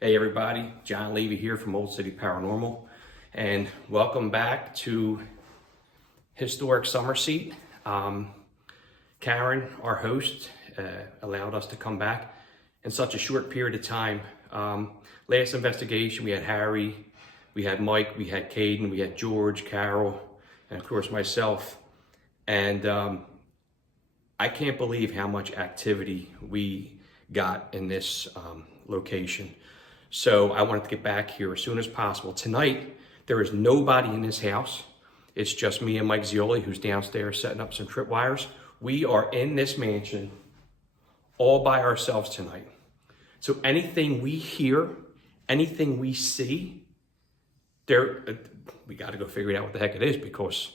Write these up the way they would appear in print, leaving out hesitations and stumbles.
Hey everybody, John Levy here from Olde City Paranormal, and welcome back to historic Summer Seat. Karen, our host, allowed us to come back in such a short period of time. Last investigation, we had Harry, we had Mike, we had Caden, we had George, Carol, and of course myself. And I can't believe how much activity we got in this location. So I wanted to get back here as soon as possible. Tonight, there is nobody in this house. It's just me and Mike Zioli, who's downstairs setting up some tripwires. We are in this mansion all by ourselves tonight. So anything we hear, anything we see, we got to go figure out what the heck it is because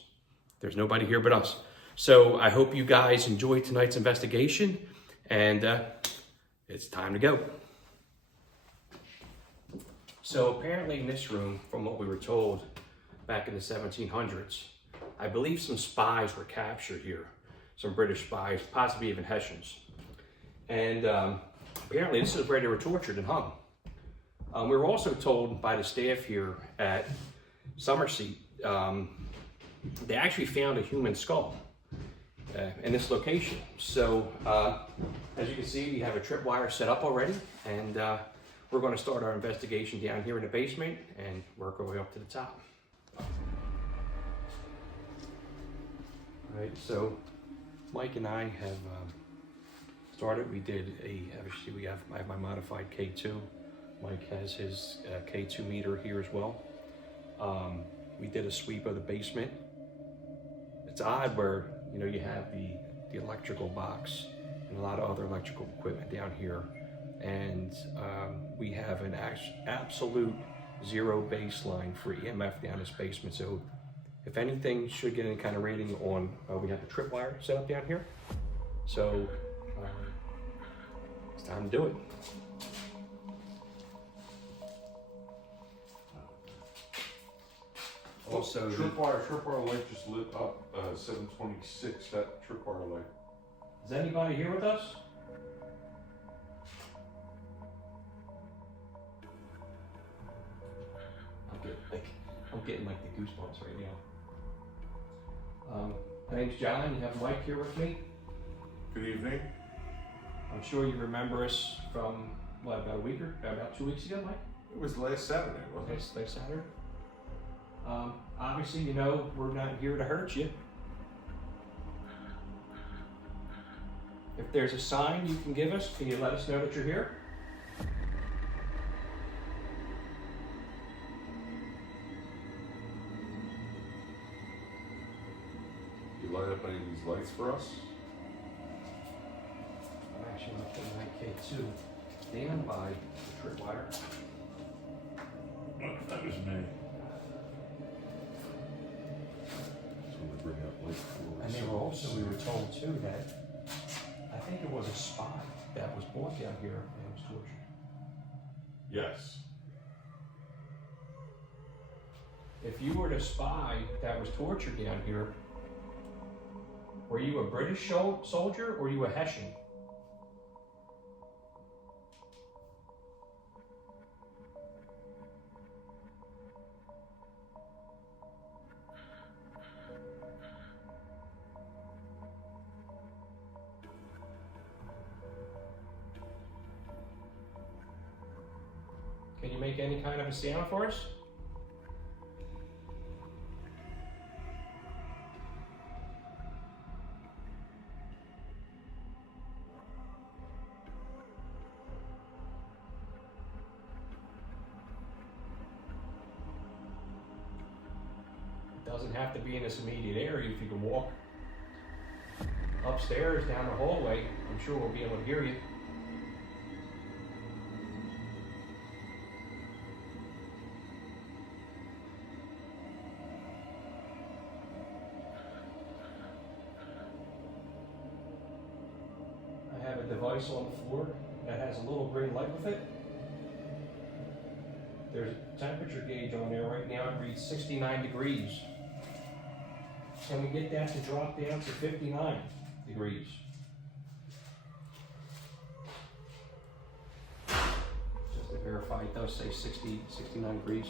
there's nobody here but us. So I hope you guys enjoyed tonight's investigation, and it's time to go. So apparently in this room, from what we were told back in the 1700s, I believe some spies were captured here, some British spies, possibly even Hessians. And apparently this is where they were tortured and hung. We were also told by the staff here at Summerseat, they actually found a human skull in this location. So as you can see, we have a tripwire set up already, and we're going to start our investigation down here in the basement and work our way up to the top. All right, so Mike and I have started. We did obviously I have my modified K2. Mike has his K2 meter here as well. We did a sweep of the basement. It's odd where, you know, you have the electrical box and a lot of other electrical equipment down here. And we have an absolute zero baseline for EMF down this basement. So if anything should get any kind of rating on, we have the tripwire set up down here. So it's time to do it. Also, tripwire light just lit up 726. That tripwire light. Is anybody here with us? I'm getting like the goosebumps right now. My name's John. You have Mike here with me. Good evening. I'm sure you remember us from about 2 weeks ago, Mike? It was last Saturday, wasn't it? Last Saturday. Obviously, you know, we're not here to hurt you. If there's a sign you can give us, can you let us know that you're here? You light up any of these lights for us? I'm actually looking at my K2 down by the tripwire. That was me. Bring up light. And we were told too that I think it was a spy that was brought down here and was tortured. Yes. If you were the spy that was tortured down here, were you a British soldier or were you a Hessian? Can you make any kind of a sound for us? It doesn't have to be in this immediate area. If you can walk upstairs down the hallway, I'm sure we'll be able to hear you. I have a device on the floor that has a little green light with it. There's a temperature gauge on there right now. It reads 69 degrees. Can we get that to drop down to 59 degrees? Just to verify it does say 60, 69 degrees.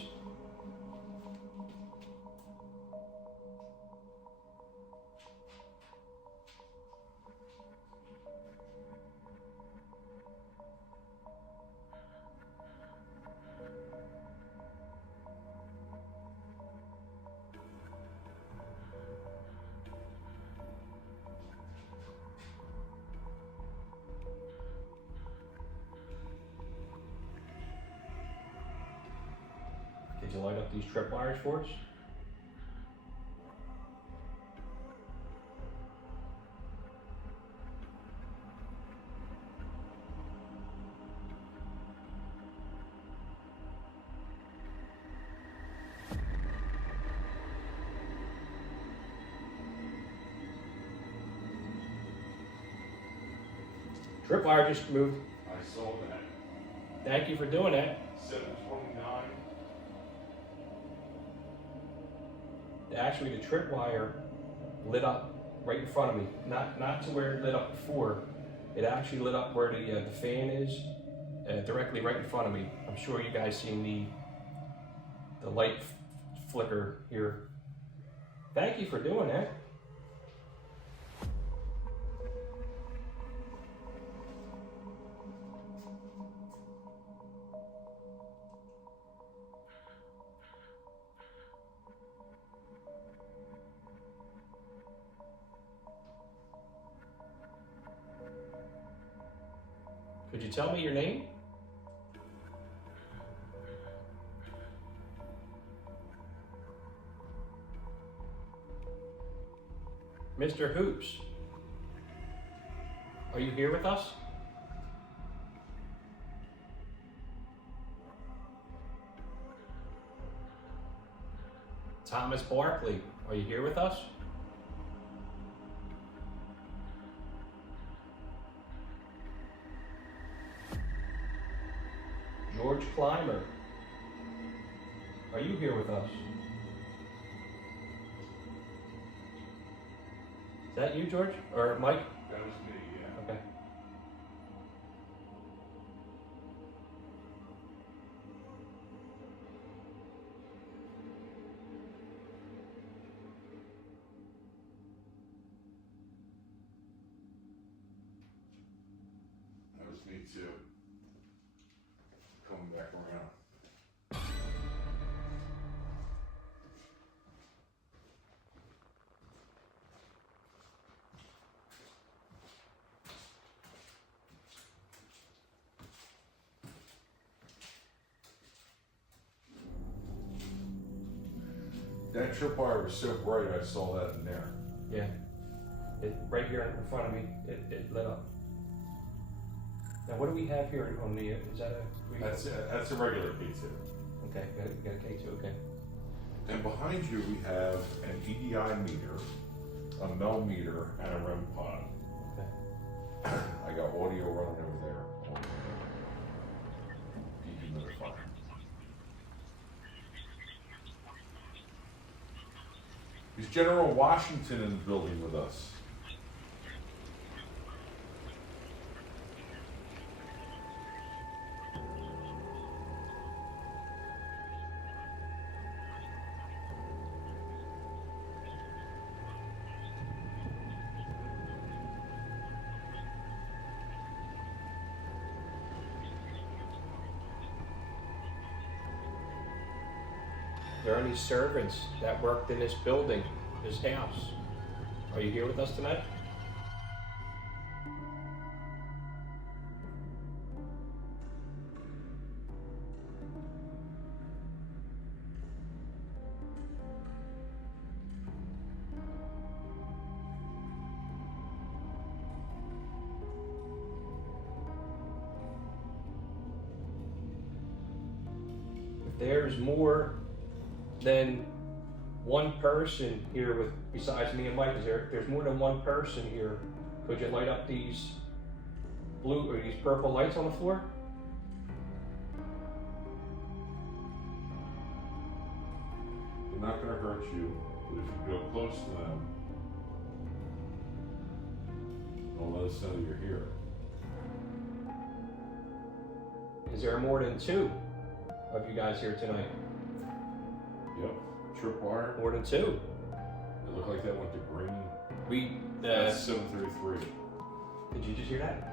Did you light up these tripwires for us? Tripwire just moved. I saw that. Thank you for doing that. 729. Actually, the tripwire lit up right in front of me. Not to where it lit up before. It actually lit up where the fan is, directly right in front of me. I'm sure you guys seen the light flicker here. Thank you for doing that. Could you tell me your name? Mr. Hoops, are you here with us? Thomas Barkley, are you here with us? George Clymer, are you here with us? Is that you, George? Or Mike? That was me, yeah. Okay. That was me too. Coming back around. That tripwire was so bright, I saw that in there. Yeah. Right here in front of me, it lit up. Now, what do we have here on the, is that That's a regular P2. Okay, got a K2, okay. And behind you, we have an EDI meter, a Mel meter, and a REM pod. Okay. I got audio running over there. Dehumidifier. Is General Washington in the building with us? There are any servants that worked in this building, this house? Are you here with us tonight? If there's more than one person here with, besides me and Mike, there's more than one person here, could you light up these blue or these purple lights on the floor? They're not gonna hurt you, but if you go close to them, they'll let us know you're here. Is there more than two? of you guys here tonight. Yep. Tripwire. More than 2. It looked like that went to green. That's 733. Did you just hear that?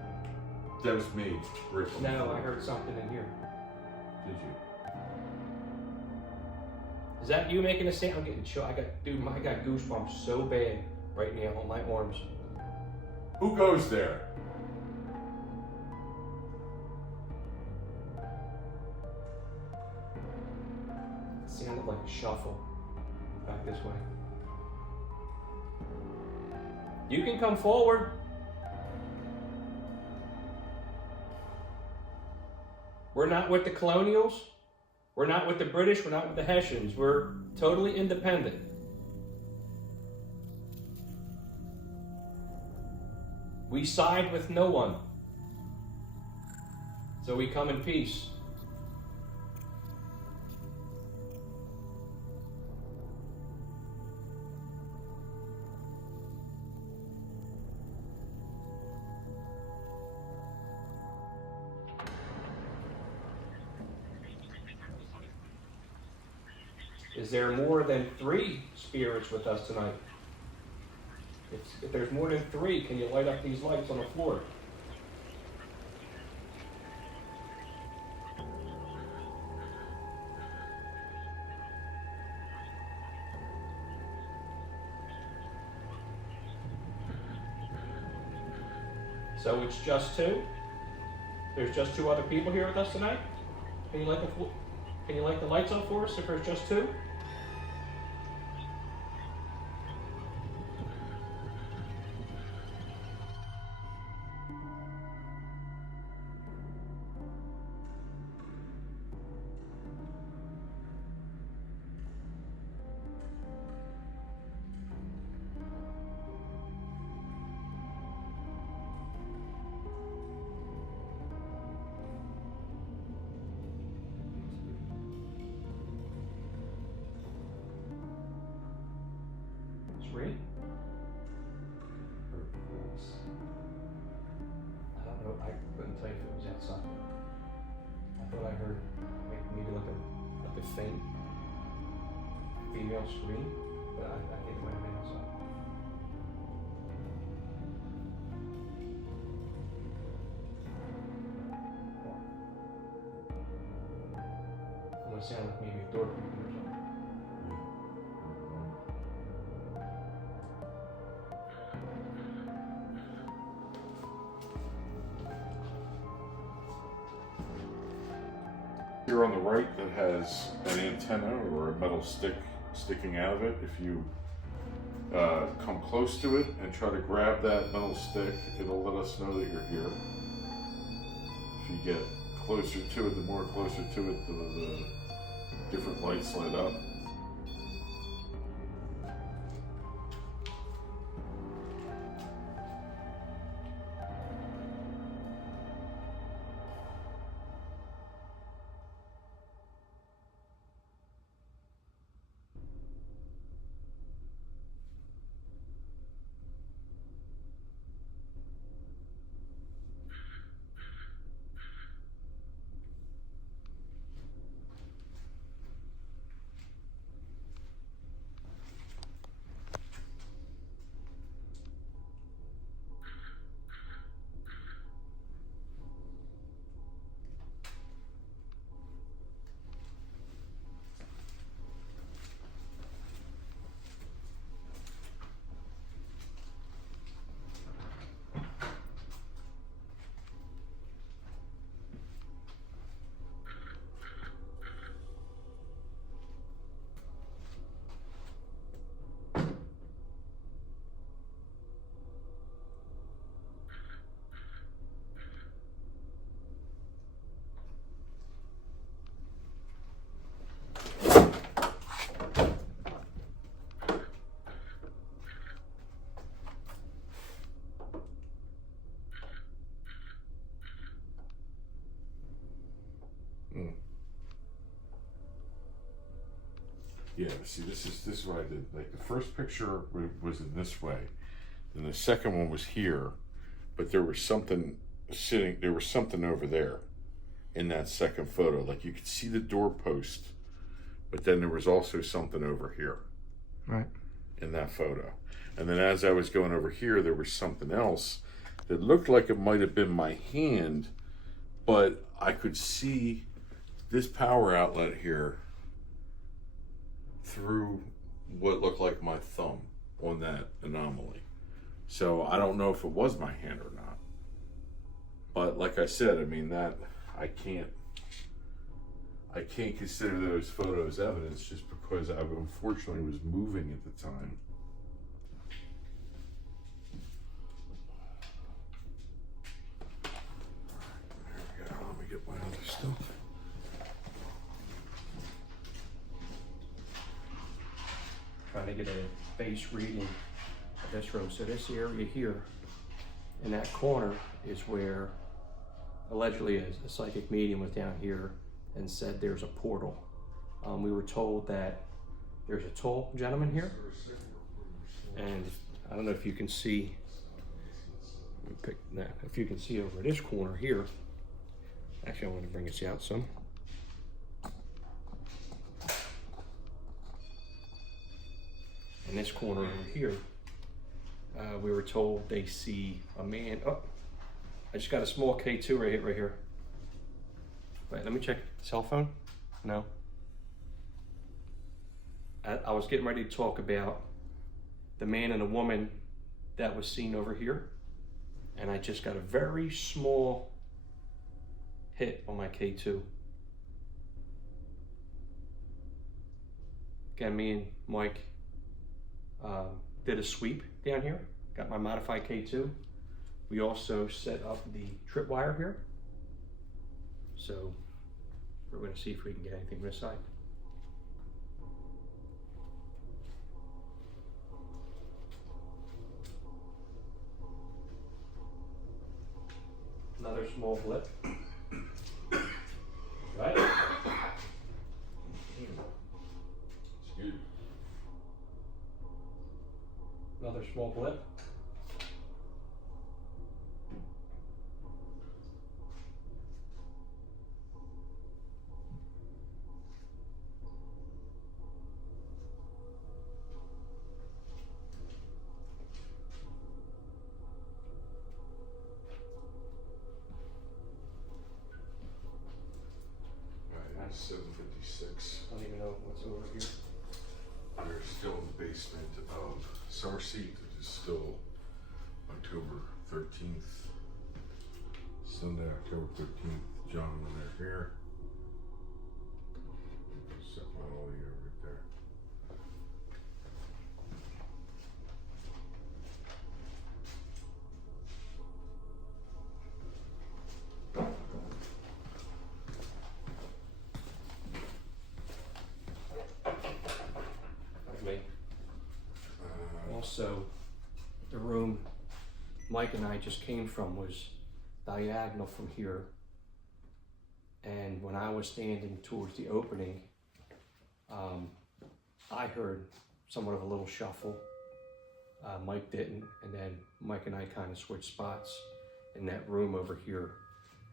That was me. Rick. No, I heard something in here. Did you? Is that you making a sound? I'm getting chill. I got goosebumps so bad right now on my arms. Who goes there? It sounded like a shuffle back this way. You can come forward. We're not with the colonials. We're not with the British. We're not with the Hessians. We're totally independent. We side with no one. So we come in peace. Is there more than 3 spirits with us tonight? If there's more than 3, can you light up these lights on the floor? So it's just 2? There's just 2 other people here with us tonight? Can you light the lights up for us if there's just 2? Three? I don't know. I couldn't tell you if it was outside. I thought I heard maybe like a faint female scream, but I think it might have been outside. It would sound like maybe a door creaking or something. Here on the right that has an antenna or a metal stick sticking out of it. If you come close to it and try to grab that metal stick, it'll let us know that you're here. If you get closer to it, the more closer to it, the different lights light up. Yeah, see, this is what I did. Like the first picture was in this way, and the second one was here, but there was something sitting. There was something over there. in that second photo. Like you could see the doorpost, but then there was also something over here. Right. In that photo. And then as I was going over here, there was something else that looked like it might have been my hand, but I could see this power outlet here through what looked like my thumb on that anomaly. So I don't know if it was my hand or not. But like I said, I mean, that I can't consider those photos evidence just because I unfortunately was moving at the time. There we go. Let me get my other stuff. Trying to get a base reading of this room. So this area here, in that corner, is where allegedly a psychic medium was down here and said there's a portal. We were told that there's a tall gentleman here, and I don't know if you can see, let me pick that, if you can see over this corner here. Actually, I want to bring this out some. In this corner over here, we were told they see a man. Oh, I just got a small K2 right here. Wait, let me check. Cell phone? No. I was getting ready to talk about the man and the woman that was seen over here, and I just got a very small hit on my K2. Again, me and Mike did a sweep down here, got my modified K2. We also set up the tripwire here. So we're going to see if we can get anything from this side. Another small blip. Right? Excuse me. Another small blip. Right, it's 7:56. I don't even know what's over here. We're still in the basement of Summer Seat. It is still October 13th. Sunday, October 13th. John and they're here. Set my audio right there. Also, the room Mike and I just came from was diagonal from here, and when I was standing towards the opening, I heard somewhat of a little shuffle. Mike didn't, and then Mike and I kind of switched spots in that room over here,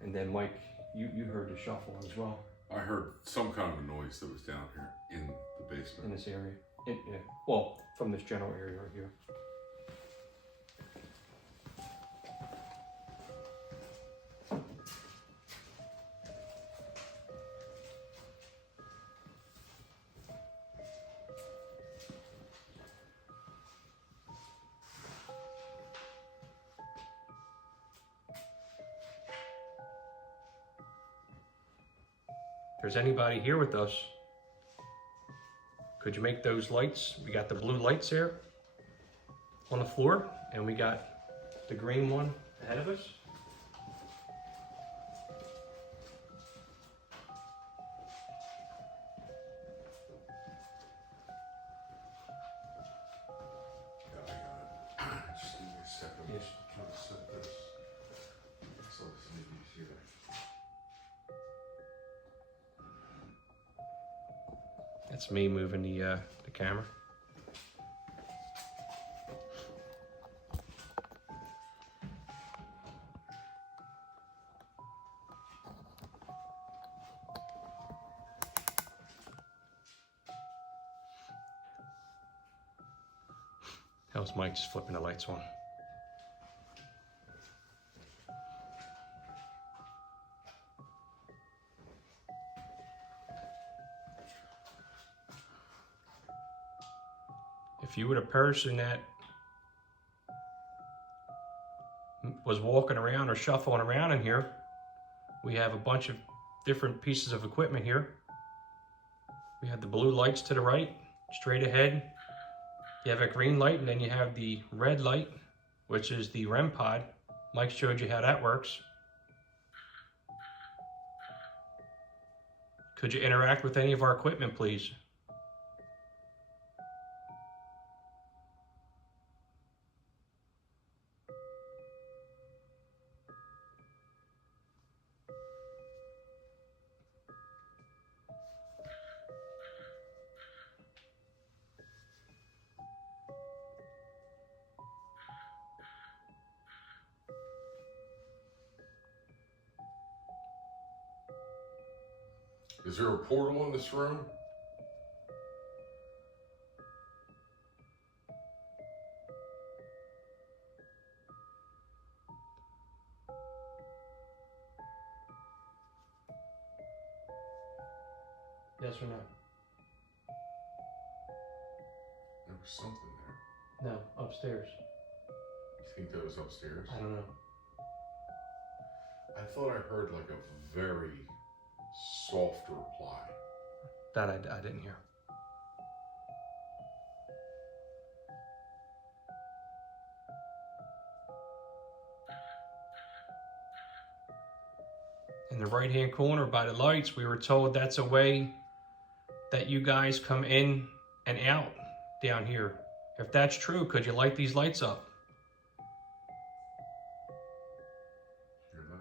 and then Mike, you heard the shuffle as well. I heard some kind of a noise that was down here in the basement. In this area. Yeah. Well, from this general area right here. If there's anybody here with us, could you make those lights? We got the blue lights there on the floor, and we got the green one ahead of us. Yeah, I got it. Just give me a second. Yes. I'm trying to set this. So let's see if you see that. That's me moving the camera. That was Mike just flipping the lights on. If you were the person that was walking around or shuffling around in here, we have a bunch of different pieces of equipment here. We have the blue lights to the right, straight ahead. You have a green light, and then you have the red light, which is the REM pod. Mike showed you how that works. Could you interact with any of our equipment, please? Is there a portal in this room? Yes or no? There was something there. No, upstairs. You think that was upstairs? I don't know. I thought I heard like a very soft reply. That I didn't hear. In the right-hand corner by the lights, we were told that's a way that you guys come in and out down here. If that's true, could you light these lights up? Hear that?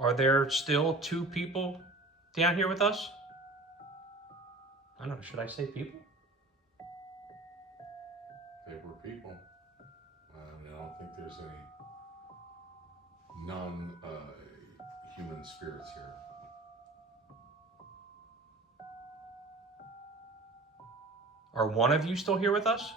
Are there still 2 people down here with us? I don't know, should I say people? They were people. I don't think there's any non-human spirits here. Are one of you still here with us?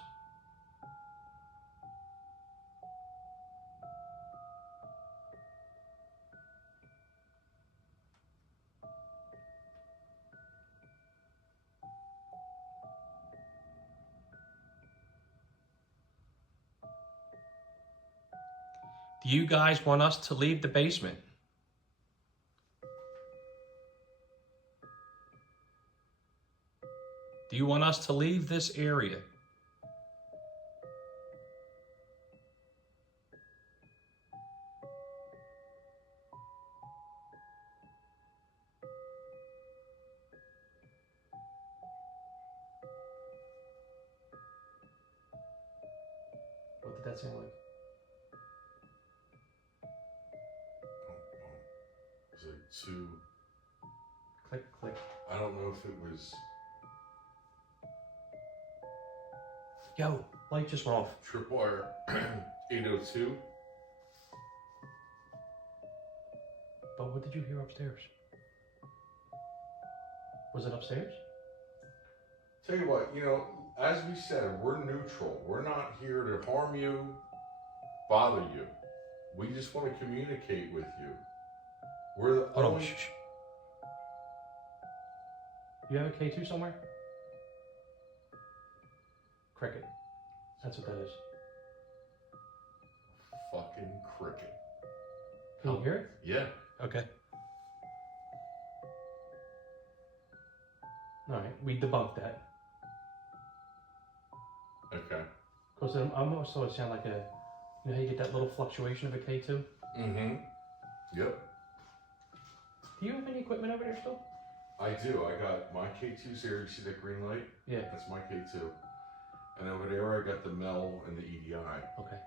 Do you guys want us to leave the basement? Do you want us to leave this area? What did that sound like? It was like 2. Click, click. I don't know if it was Yo, light just went off. tripwire 802. But what did you hear upstairs? Was it upstairs? Tell you what, as we said, we're neutral. We're not here to harm you, bother you. We just want to communicate with you. We're the Hold on, only... shh. You have a K2 somewhere? Cricket. That's what that is. Fucking cricket. Can you hear it? Yeah. Okay. Alright, we debunked that. Okay. Because I'm also it sound like a, you know how you get that little fluctuation of a K2? Mm-hmm. Yep. Do you have any equipment over there still? I do. I got my K2s here. You see that green light? Yeah. That's my K2. And over there I got the Mel and the EDI. Okay.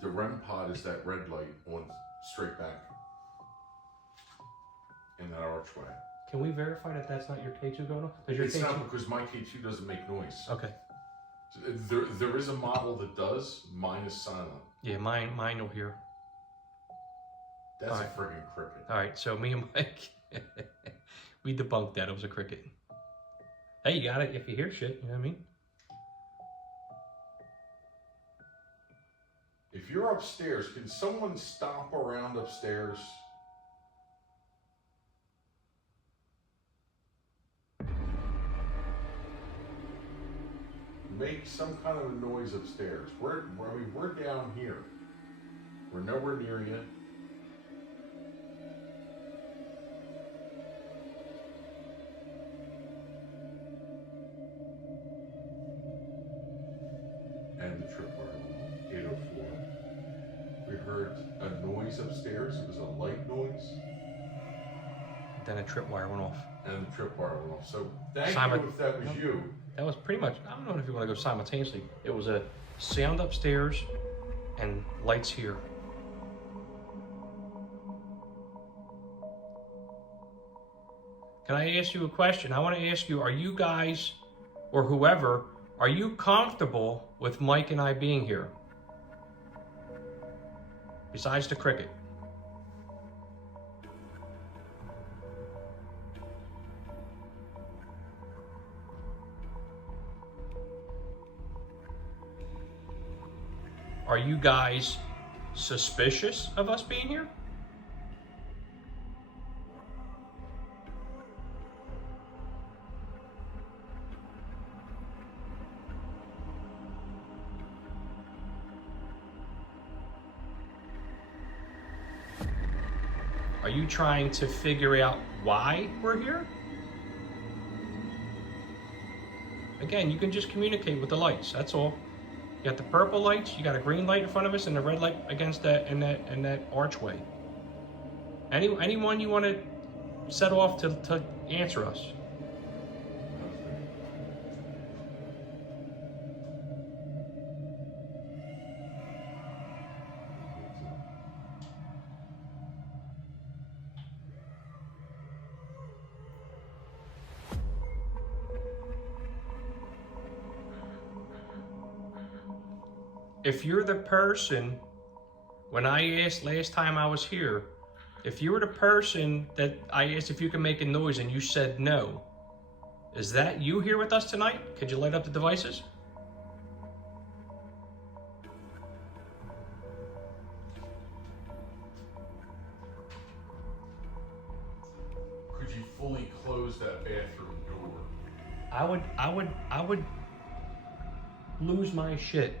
The REM pod is that red light on straight back in that archway. Can we verify that that's not your K2 going off? Your It's K2... not, because my K2 doesn't make noise. Okay. There is a model that does. Mine is silent. Yeah, mine will hear. That's All a right. friggin' cricket. All right, so me and Mike, we debunked that. It was a cricket. Hey, you got it if you hear shit, you know what I mean? If you're upstairs, can someone stomp around upstairs? Make some kind of a noise upstairs. We're down here. We're nowhere near you. And the tripwire, 804. We heard a noise upstairs. It was a light noise. Then a tripwire went off. And the tripwire went off. So thank Simon, you if that was you. That was pretty much, I don't know if you want to go simultaneously. It was a sound upstairs and lights here. Can I ask you a question? I want to ask you, are you guys, or whoever, are you comfortable with Mike and I being here? Besides the cricket. Are you guys suspicious of us being here? Are you trying to figure out why we're here? Again, you can just communicate with the lights, that's all. You got the purple lights, you got a green light in front of us, and a red light against that and that archway. Anyone you want to set off to answer us? If you're the person, when I asked last time I was here, if you were the person that I asked if you can make a noise and you said no, is that you here with us tonight? Could you light up the devices? Could you fully close that bathroom door? I would lose my shit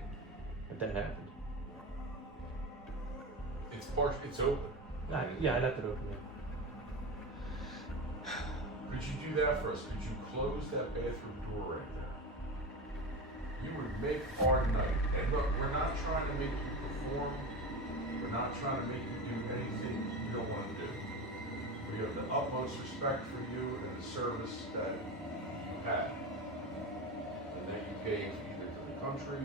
if that happened. It's open. Yeah, I'd have to open it. Could you do that for us? Could you close that bathroom door right there? You would make our night. And look, we're not trying to make you perform. We're not trying to make you do anything you don't want to do. We have the utmost respect for you and the service that you had. And that you gave either to the country,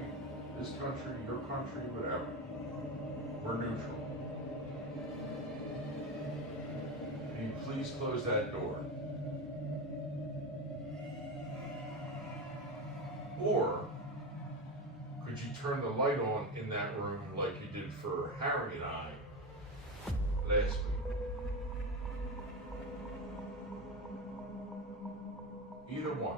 this country, your country, whatever. We're neutral. Can you please close that door? Or could you turn the light on in that room like you did for Harry and I last week? Either one.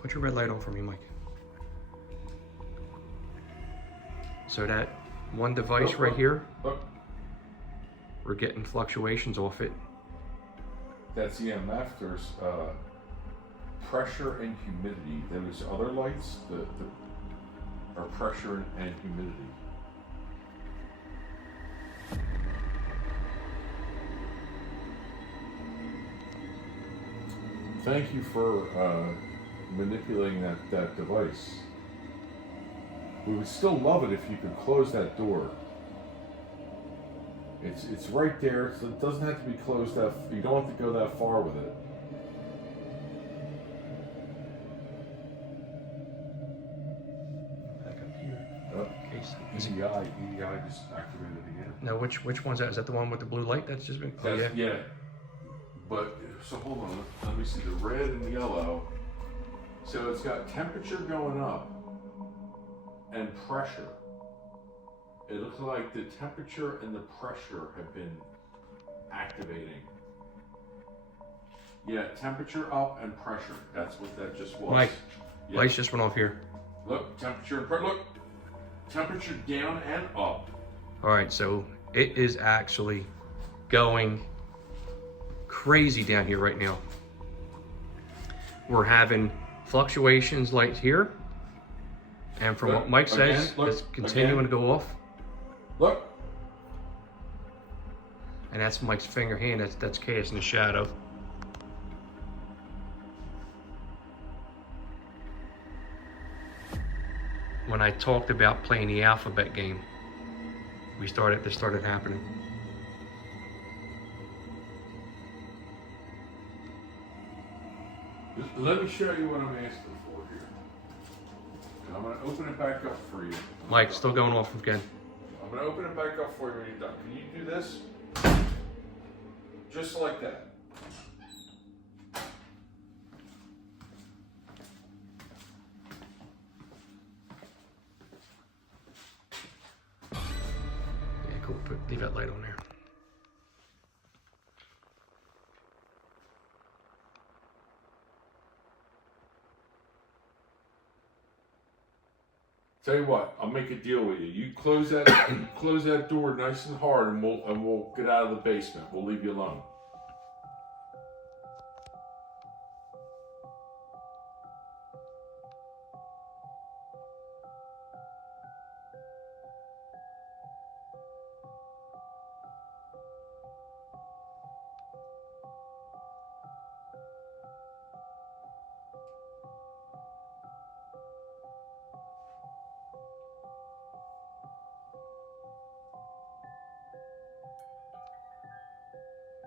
Put your red light on for me, Mike. So that one device right here, we're getting fluctuations off it. That's EMF. There's pressure and humidity. Those other lights are pressure and humidity. Thank you for manipulating that device. We would still love it if you could close that door. It's right there, so it doesn't have to be closed that. You don't have to go that far with it. EEI just activated again. Now, which one's that? Is that the one with the blue light that's just been? Oh, yeah. Yeah. But, so hold on, let me see the red and yellow. So it's got temperature going up and pressure. It looks like the temperature and the pressure have been activating. Yeah, temperature up and pressure. That's what that just was. Mike, Yeah. lights just went off here. Look, temperature and pressure. Look, temperature down and up. All right, so it is actually going crazy down here right now. We're having fluctuations like here. And from Look, what Mike says, again, look, it's continuing to go off. Look. And that's Mike's finger hand that's casting a shadow. When I talked about playing the alphabet game, this started happening. Let me show you what I'm asking for here. And I'm going to open it back up for you. Mike, still going off again. I'm going to open it back up for you when you're done. Can you do this? Just like that. Yeah, cool. Leave that light on there. Tell you what, I'll make a deal with you. You close that door nice and hard, and we'll get out of the basement. We'll leave you alone.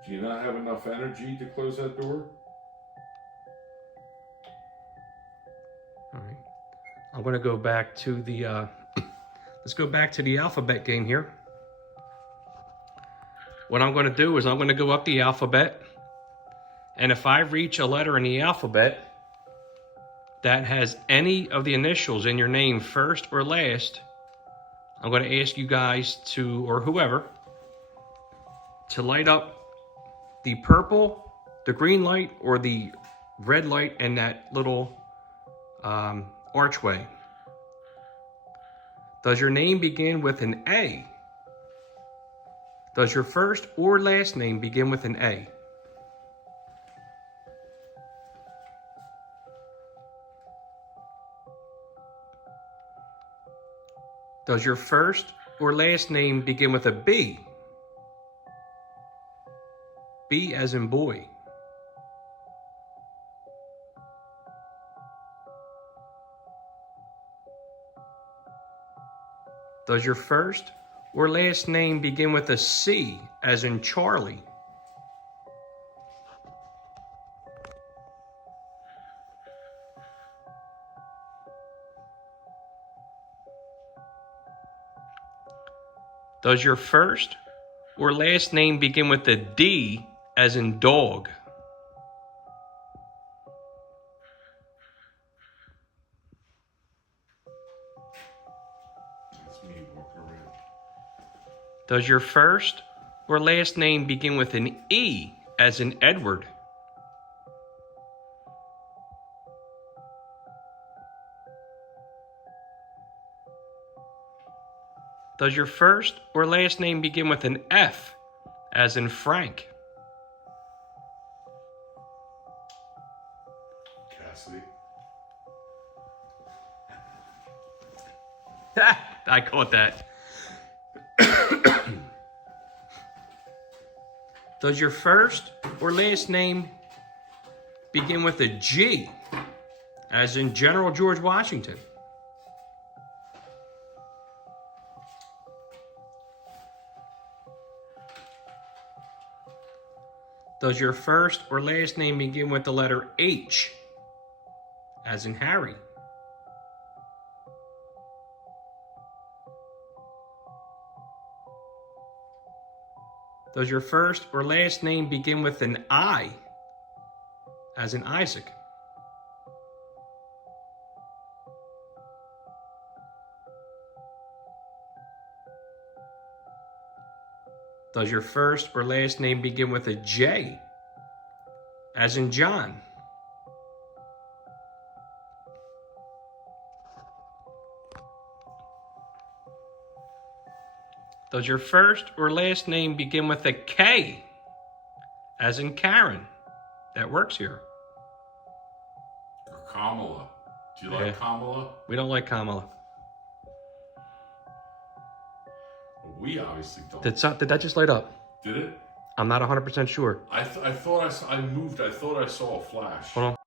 Do you not have enough energy to close that door? All right. I'm going to go back to the, let's go back to the alphabet game here. What I'm going to do is I'm going to go up the alphabet. And if I reach a letter in the alphabet that has any of the initials in your name first or last, I'm going to ask you guys to, or whoever, to light up the purple, the green light, or the red light in that little archway. Does your name begin with an A? Does your first or last name begin with an A? Does your first or last name begin with a B? B as in boy. Does your first or last name begin with a C as in Charlie? Does your first or last name begin with a D as in dog? That's me walking around. Does your first or last name begin with an E as in Edward? Does your first or last name begin with an F as in Frank? Cassidy. I caught that. Does your first or last name begin with a G as in General George Washington? Does your first or last name begin with the letter H as in Harry? Does your first or last name begin with an I, as in Isaac? Does your first or last name begin with a J, as in John? Does your first or last name begin with a K, as in Karen, that works here? Or Kamala. Do you Yeah. like Kamala? We don't like Kamala. Well, we obviously don't. Did that just light up? Did it? I'm not 100% sure. I thought I saw. I moved. I thought I saw a flash. Hold on.